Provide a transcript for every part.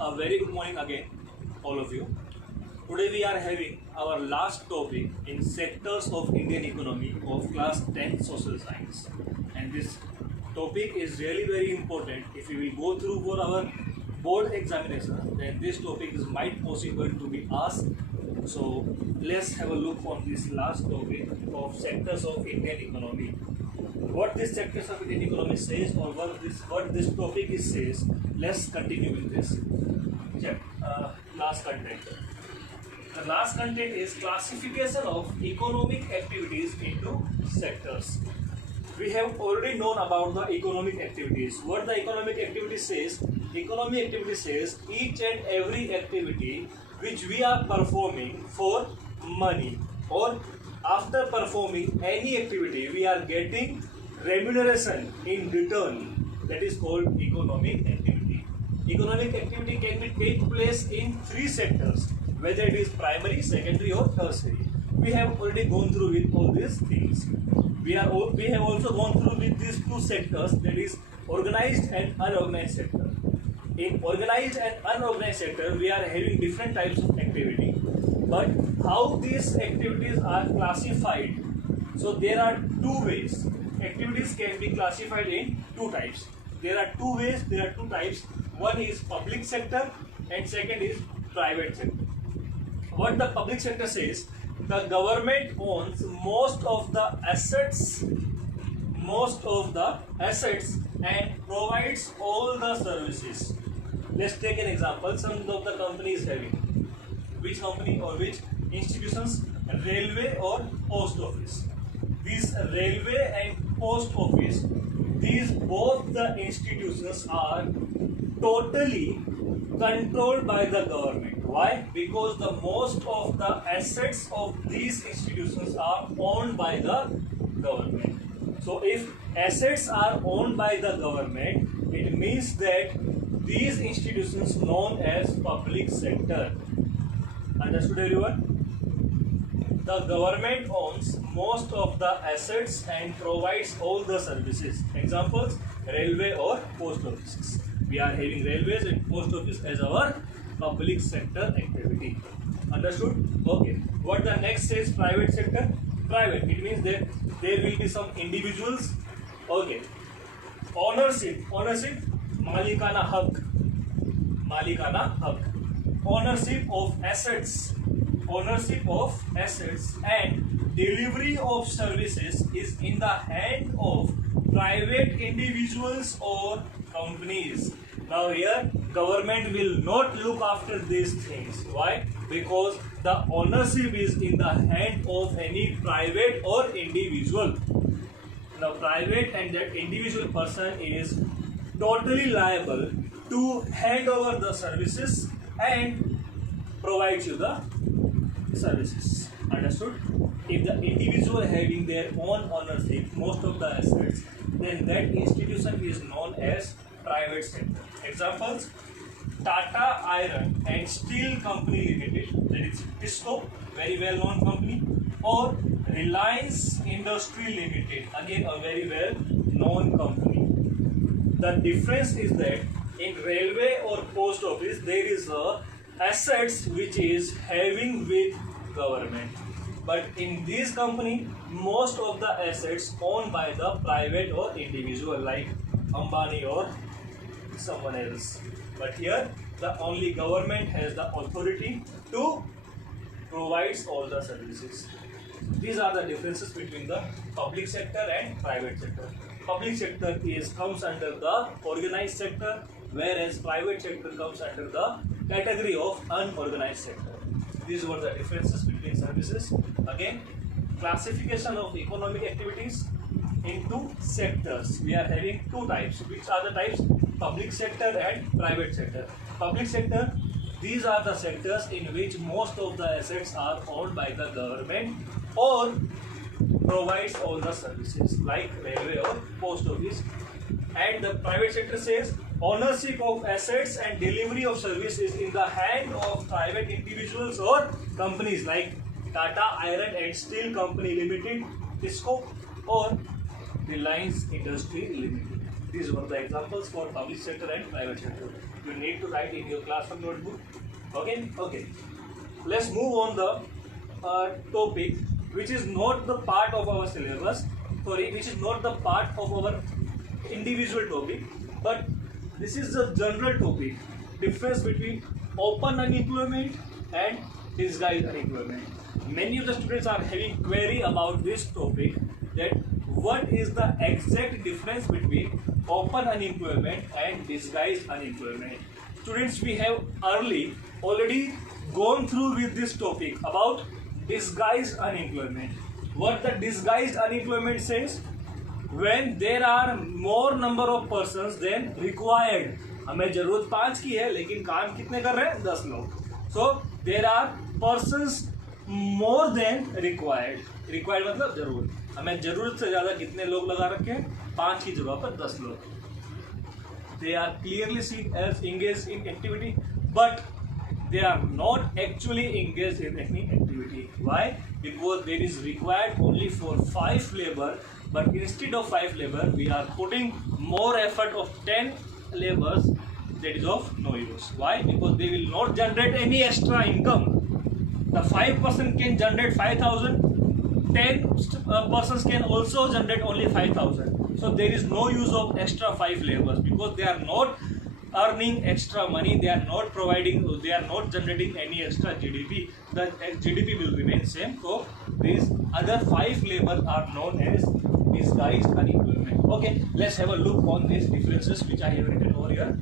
A very good morning again, all of you. Today we are having our last topic in sectors of Indian economy of class 10 social science. And this topic is really very important. If we will go through for our board examination, then this topic is might possible to be asked. So let's have a look on this last topic of sectors of Indian economy. What this sectors of Indian economy says, or what this topic is says. Let's continue with this. Last content. The last content is classification of economic activities into sectors. We have already known about the economic activities. What the economic activity says? Economic activity says each and every activity which we are performing for money, or after performing any activity we are getting remuneration in return. That is called economic activity. Economic activity can be take place in three sectors, whether it is primary, secondary or tertiary. We have already gone through with all these things. We have also gone through with these two sectors, that is organized and unorganized sector. In organized and unorganized sector, we are having different types of activity. But how these activities are classified? So there are two ways. Activities can be classified in two types. There are two ways, there are two types. One is public sector and second is private sector. What the public sector says, the government owns most of the assets and provides all the services. Let's take an example. Some of the companies having, which company or which institutions? Railway or post office. These railway and post office, these both the institutions are totally controlled by the government. Why? Because the most of the assets of these institutions are owned by the government. So if assets are owned by the government, it means that these institutions known as public sector. Understood everyone? The government owns most of the assets and provides all the services. Examples, railway or post offices. We are having railways and post office as our public sector activity. Understood? Okay. What the next says, private sector? Private, it means that there will be some individuals. Okay. Ownership, malikana haq. Ownership of assets and delivery of services is in the hand of private individuals or companies. Now here government will not look after these things. Why? Because the ownership is in the hand of any private or individual. Now private and that individual person is totally liable to hand over the services and provide you the services. Understood? If the individual having their own ownership, most of the assets, then that institution is known as private sector. Examples, Tata Iron and Steel Company Limited, that is TISCO, very well known company, or Reliance Industry Limited, again a very well known company. The difference is that in railway or post office there is a assets which is having with government, but in this company most of the assets owned by the private or individual like Ambani or someone else. But here the only government has the authority to provide all the services. These are the differences between the public sector and private sector. Public sector comes under the organized sector, whereas private sector comes under the category of unorganized sector. These were the differences between services. Again, classification of economic activities into sectors. We are having two types. Which are the types? Public sector and private sector. Public sector, these are the sectors in which most of the assets are owned by the government or provides all the services like railway or post office. And the private sector says ownership of assets and delivery of service is in the hand of private individuals or companies like Tata Iron and Steel Company Limited, TISCO, or Reliance Industry Limited. These were the examples for public sector and private sector. You need to write in your classroom notebook. Okay. Let's move on the topic which is not the part of our syllabus. Which is not the part of our individual topic, but this is the general topic. Difference between open unemployment and disguised unemployment. Many of the students are having query about this topic, that what is the exact difference between open unemployment and disguised unemployment. Students, we have already gone through with this topic about disguised unemployment. What the disguised unemployment says? When there are more number of persons than required. हमें जरूरत 5 की है लेकिन काम कितने कर रहे हैं? 10 लोग. So there are persons more than required. Required मतलब जरूरत. हमें जरूरत से ज्यादा कितने लोग लगा रखे हैं? 5 की जगह पर 10 लोग. They are clearly seen as engaged in activity, but they are not actually engaged in any activity. Why? Because there is required only for 5 labor, but instead of 5 labor, we are putting more effort of 10 labors. That is of no use. Why? Because they will not generate any extra income. The 5% can generate 5,000. 10 persons can also generate only 5,000. So there is no use of extra 5 labors because they are not earning extra money. They are not generating any extra GDP. The GDP will remain same. So these other 5 labors are known as disguised unemployment. Okay, let's have a look on these differences which I have written over here.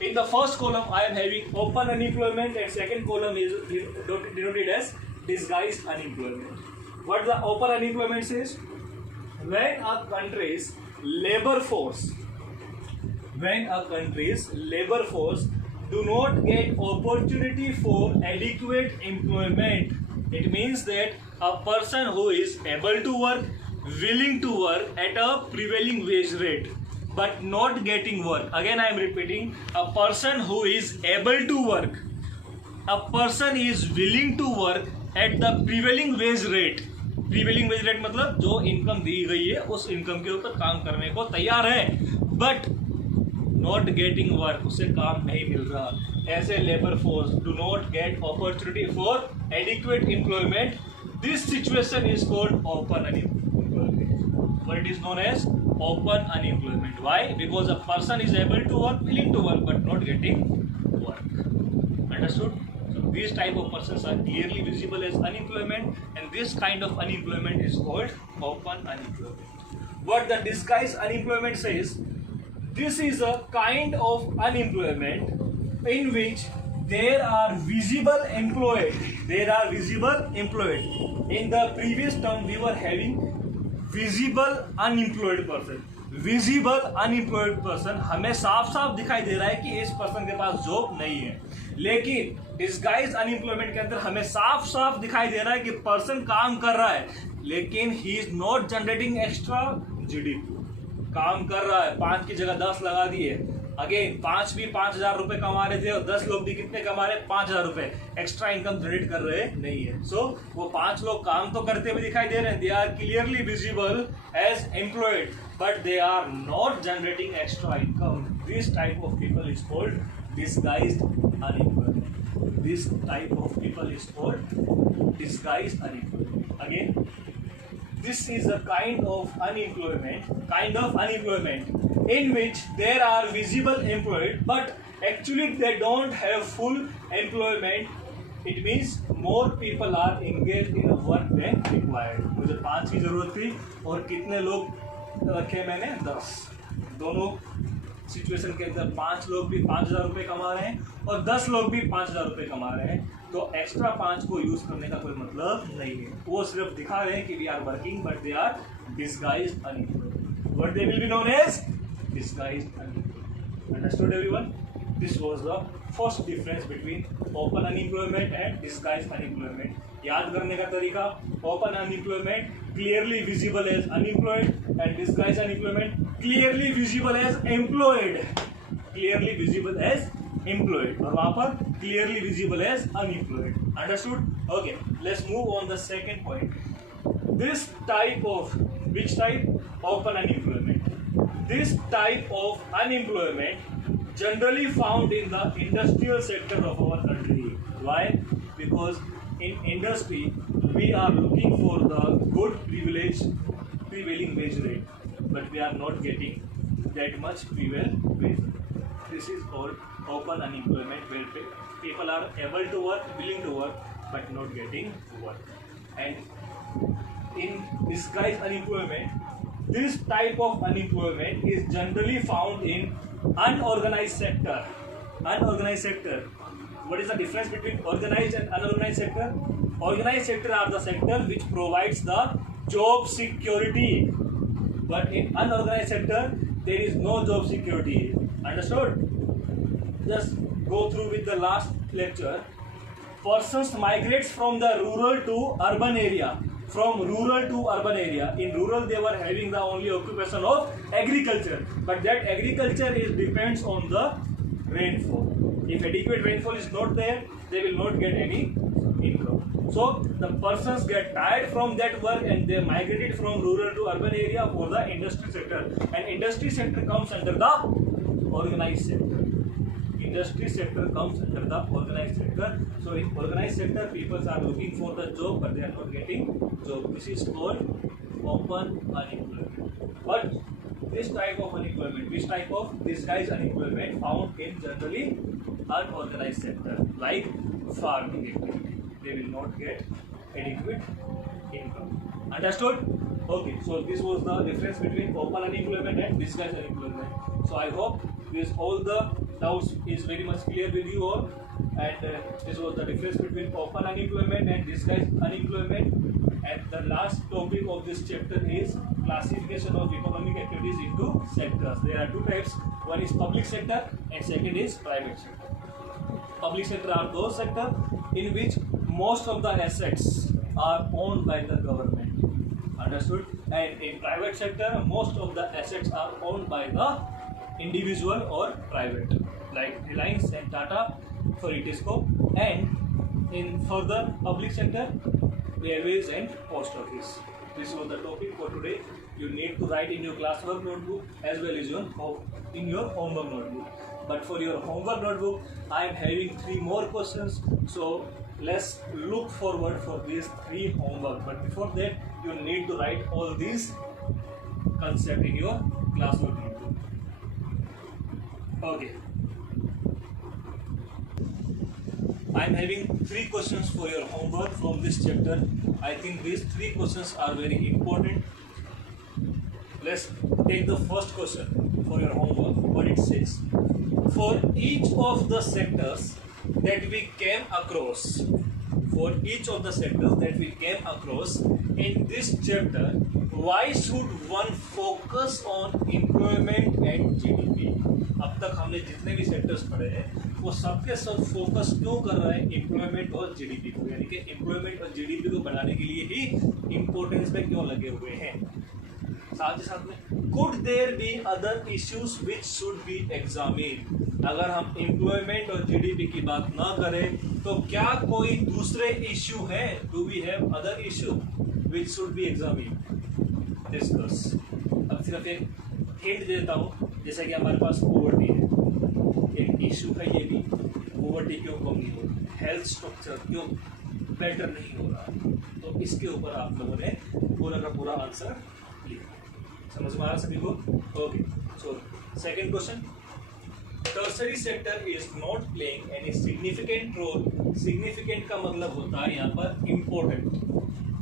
In the first column, I am having open unemployment, and second column is denoted as disguised unemployment. What the open unemployment says? When a country's labor force do not get opportunity for adequate employment, it means that a person who is able to work, willing to work at a prevailing wage rate, but not getting work. Again, I am repeating, a person who is able to work, a person is willing to work at the prevailing wage rate. Prevailing wage rate मतलब जो income दी गई है उस income के ऊपर काम करने को तैयार है, बट नॉट गेटिंग वर्क, उसे काम नहीं मिल रहा. ऐसे labour force do not get opportunity for adequate employment. This situation is called open unemployment. What it is known as open unemployment. Why? Because a person is able to work, willing to work, but not getting work. Understood? These type of persons are clearly visible as unemployment, and this kind of unemployment is called open unemployment. What the disguised unemployment says? This is a kind of unemployment in which there are visible employed. In the previous term, we were having visible unemployed person. Visible unemployed person, हमें साफ साफ दिखाई दे रहा है कि इस person के पास job नहीं है. लेकिन डिस्गाइज अनएम्प्लॉयमेंट के अंदर हमें साफ साफ दिखाई दे रहा है कि पर्सन काम कर रहा है लेकिन he is not generating extra GDP. काम कर रहा है, 5 की जगह 10 लगा दिए. अगेन 5 भी 5,000 रुपए कमा रहे थे और 10 लोग भी कितने कमा रहे? 5,000 रुपए. एक्स्ट्रा इनकम जनरेट कर रहे नहीं है. सो वो 5 लोग काम तो करते हुए दिखाई दे रहे हैं. They are clearly visible as employed, but they are not generating extra income. This type of people is called disguised unemployment. This type of people is called disguised unemployment. Again, this is a kind of unemployment in which there are visible employed, but actually they don't have full employment. It means more people are engaged in a work than required. मुझे 5 की जरूरत थी और कितने लोग रखे मैंने? 10. दोनों सिचुएशन के अंदर 5 लोग भी 5,000 रुपये कमा रहे हैं और 10 लोग भी 5,000 रुपये कमा रहे हैं. तो एक्स्ट्रा 5 को यूज करने का कोई मतलब नहीं है. वो सिर्फ दिखा रहे हैं कि we are working, but they are disguised unemployed. What they will be known as disguised unemployed. Understood everyone? This was the first difference between open unemployment and disguised unemployment. याद करने का तरीका: open unemployment clearly visible as unemployed, and disguised unemployment clearly visible as employed. और वहां पर clearly visible as unemployed. Understood? Okay, let's move on the second point. This type of, which type? Open unemployment. this type of unemployment generally found in the industrial sector of our country. Why? Because in industry we are looking for the good prevailing wage rate, but we are not getting that much prevailing wage. This is called open unemployment, where people are able to work, willing to work, but not getting work. And in disguised unemployment, this type of unemployment is generally found in unorganized sector. Unorganized sector. What is the difference between organized and unorganized sector? Organized sector are the sector which provides the job security, but in unorganized sector there is no job security. Understood? Just go through with the last lecture. Persons migrates from the rural to urban area. From rural to urban area. In rural they were having the only occupation of agriculture, but that agriculture depends on the rainfall. If adequate rainfall is not there, they will not get any income. So the persons get tired from that work and they migrated from rural to urban area for the industry sector. And industry sector comes under the organized sector. Industry sector comes under the organized sector. So in organized sector, people are looking for the job, but they are not getting job. This is called open unemployment. But this type of unemployment, this type of disguised unemployment found in generally unorganized sector, like farming activity. They will not get adequate income. Understood? Okay. So this was the difference between open unemployment and disguised unemployment. So I hope this all the doubts is very much clear with you all, and this was the difference between open unemployment and disguised unemployment. And the last topic of this chapter is classification of economic activities into sectors. There are two types. One is public sector and second is private sector. Public sector are those sectors in which most of the assets are owned by the government. Understood? And in private sector, most of the assets are owned by the individual or private, like Reliance and Tata, sorry, Tisco. And in further public sector, railways and post office. This was the topic for today. You need to write in your classwork notebook as well as in your homework notebook. But for your homework notebook, I am having 3 more questions. So let's look forward for these 3 homework. But before that, you need to write all these concepts in your classwork notebook. Okay. I am having 3 questions for your homework from this chapter. I think these 3 questions are very important. Let's take the first question for your homework. What it says: for each of the sectors that we came across, in this chapter, why should one focus on employment and GDP? अब तक हमने जितने भी sectors पढ़े हैं वो सबके सब फोकस क्यों कर रहे हैं एम्प्लॉयमेंट और जीडीपी को, यानी कि एम्प्लॉयमेंट और जीडीपी को बढ़ाने के लिए ही इम्पोर्टेंस पे क्यों लगे हुए हैं। साथ ही साथ में could there be other issues which should be examine. अगर हम एम्प्लॉयमेंट और जीडीपी की बात ना करें तो क्या कोई दूसरे इश्यू है? Do we have other issue which should be examine, discuss. अब सिर्फ एक हिंट देता हूँ, जैसे कि हमारे पास पॉवर्टी है, एक इशू है ये भी, पॉवर्टी क्यों कम नहीं हो रही, हेल्थ स्ट्रक्चर क्यों बेटर नहीं हो रहा, तो इसके ऊपर आप लोगों ने पूरा का पूरा आंसर लिखा। समझ में आ रहा सभी को? Okay. So second question, tertiary sector is not playing any significant role. Significant का मतलब होता है यहाँ पर important.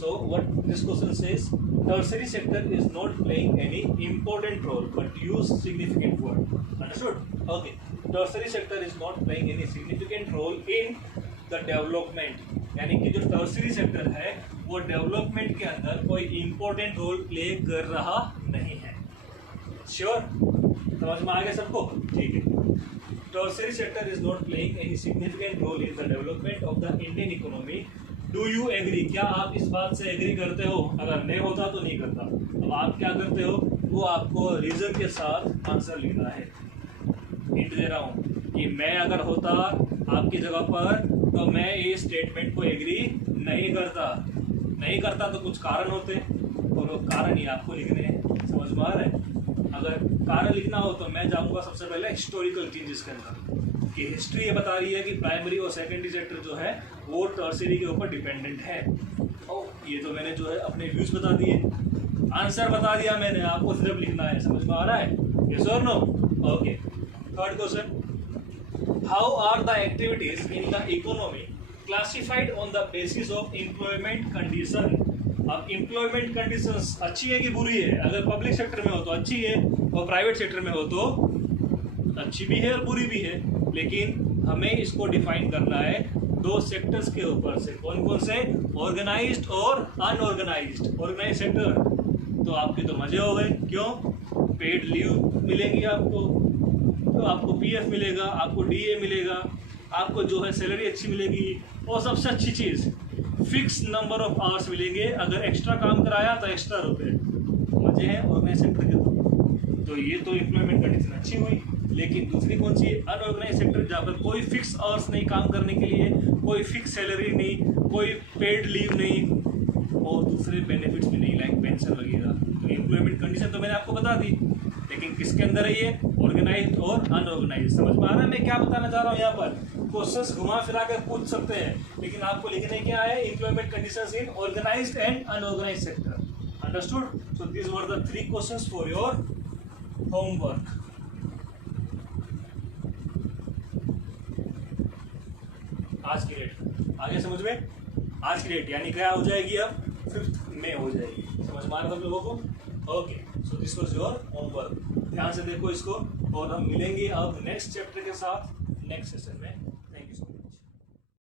So what this question says, tertiary sector is not playing any important role, but use significant word. Understood? Okay. Tertiary sector is not playing any significant role in the development. यानी कि जो tertiary sector है वो development के अंदर कोई important role play कर रहा नहीं है। Sure? समझ में आ गया सबको? ठीक है। Tertiary sector is not playing any significant role in the development of the Indian economy. Do you agree? क्या आप इस बात से एग्री करते हो? अगर नहीं होता तो नहीं करता। अब आप क्या करते हो वो आपको रीजन के साथ आंसर लिखना है। हिंट दे रहा हूँ कि मैं अगर होता आपकी जगह पर तो मैं इस स्टेटमेंट को एग्री नहीं करता तो कुछ कारण होते और वो कारण ही आपको लिखने हैं। समझ में आ रहा है? अगर कारण लिखना हो तो मैं जाऊंगा सबसे पहले हिस्टोरिकल चेंजेस के अंदर, कि हिस्ट्री ये बता रही है कि प्राइमरी और सेकेंडरी सेक्टर जो है वो टर्सरी के ऊपर डिपेंडेंट है। ये तो मैंने जो है अपने व्यूज बता दिए, आंसर बता दिया मैंने, आपको सिर्फ लिखना है। समझ में आ रहा है? यस और no? Okay. Third question, how are the activities in the economy classified on the basis of employment condition? अब एम्प्लॉयमेंट कंडीशंस अच्छी है कि बुरी है? अगर पब्लिक सेक्टर में हो तो अच्छी है, और प्राइवेट सेक्टर में हो तो अच्छी भी है और बुरी भी है। लेकिन हमें इसको डिफाइन करना है दो सेक्टर्स के ऊपर से। कौन कौन से? ऑर्गेनाइज्ड और अनऑर्गेनाइज्ड। ऑर्गेनाइज सेक्टर तो आपके तो मजे हो गए, क्यों? पेड लीव मिलेगी आपको, तो आपको पीएफ मिलेगा, आपको डीए मिलेगा, आपको जो है सैलरी अच्छी मिलेगी, और सबसे अच्छी चीज़ फिक्स नंबर ऑफ आवर्स मिलेंगे। अगर एक्स्ट्रा काम कराया तो एक्स्ट्रा रुपए। मजे हैं ऑर्गेनाइज सेक्टर के। तो ये तो एम्प्लॉयमेंट कंडीशन अच्छी हुई। लेकिन दूसरी कौन सी? अनऑर्गेनाइज सेक्टर, जहाँ पर कोई फिक्स आवर्स नहीं काम करने के लिए, कोई फिक्स सैलरी नहीं, कोई पेड लीव नहीं, और दूसरे बेनिफिट्स भी नहीं, लाइक पेंशन वगैरह। तो एम्प्लॉयमेंट कंडीशन तो मैंने आपको बता दी, लेकिन किसके अंदर है ये? ऑर्गेनाइज्ड और अनऑर्गेनाइज्ड। समझ में आ रहा है मैं क्या बताना चाह रहा हूँ? यहाँ पर क्वेश्चंस घुमा फिरा कर पूछ सकते हैं, लेकिन आपको लिखने क्या है? Employment conditions in organised and unorganised sector. Understood? So this were the 3 questions for your homework. आज की डेट आगे समझ में? आज की डेट यानी क्या हो जाएगी? अब 5 मई हो जाएगी। समझ में आ रहा था लोगों को? Okay, so this was your homework. ध्यान से देखो इसको, और हम मिलेंगे अब नेक्स्ट चैप्टर के साथ नेक्स्ट सेशन।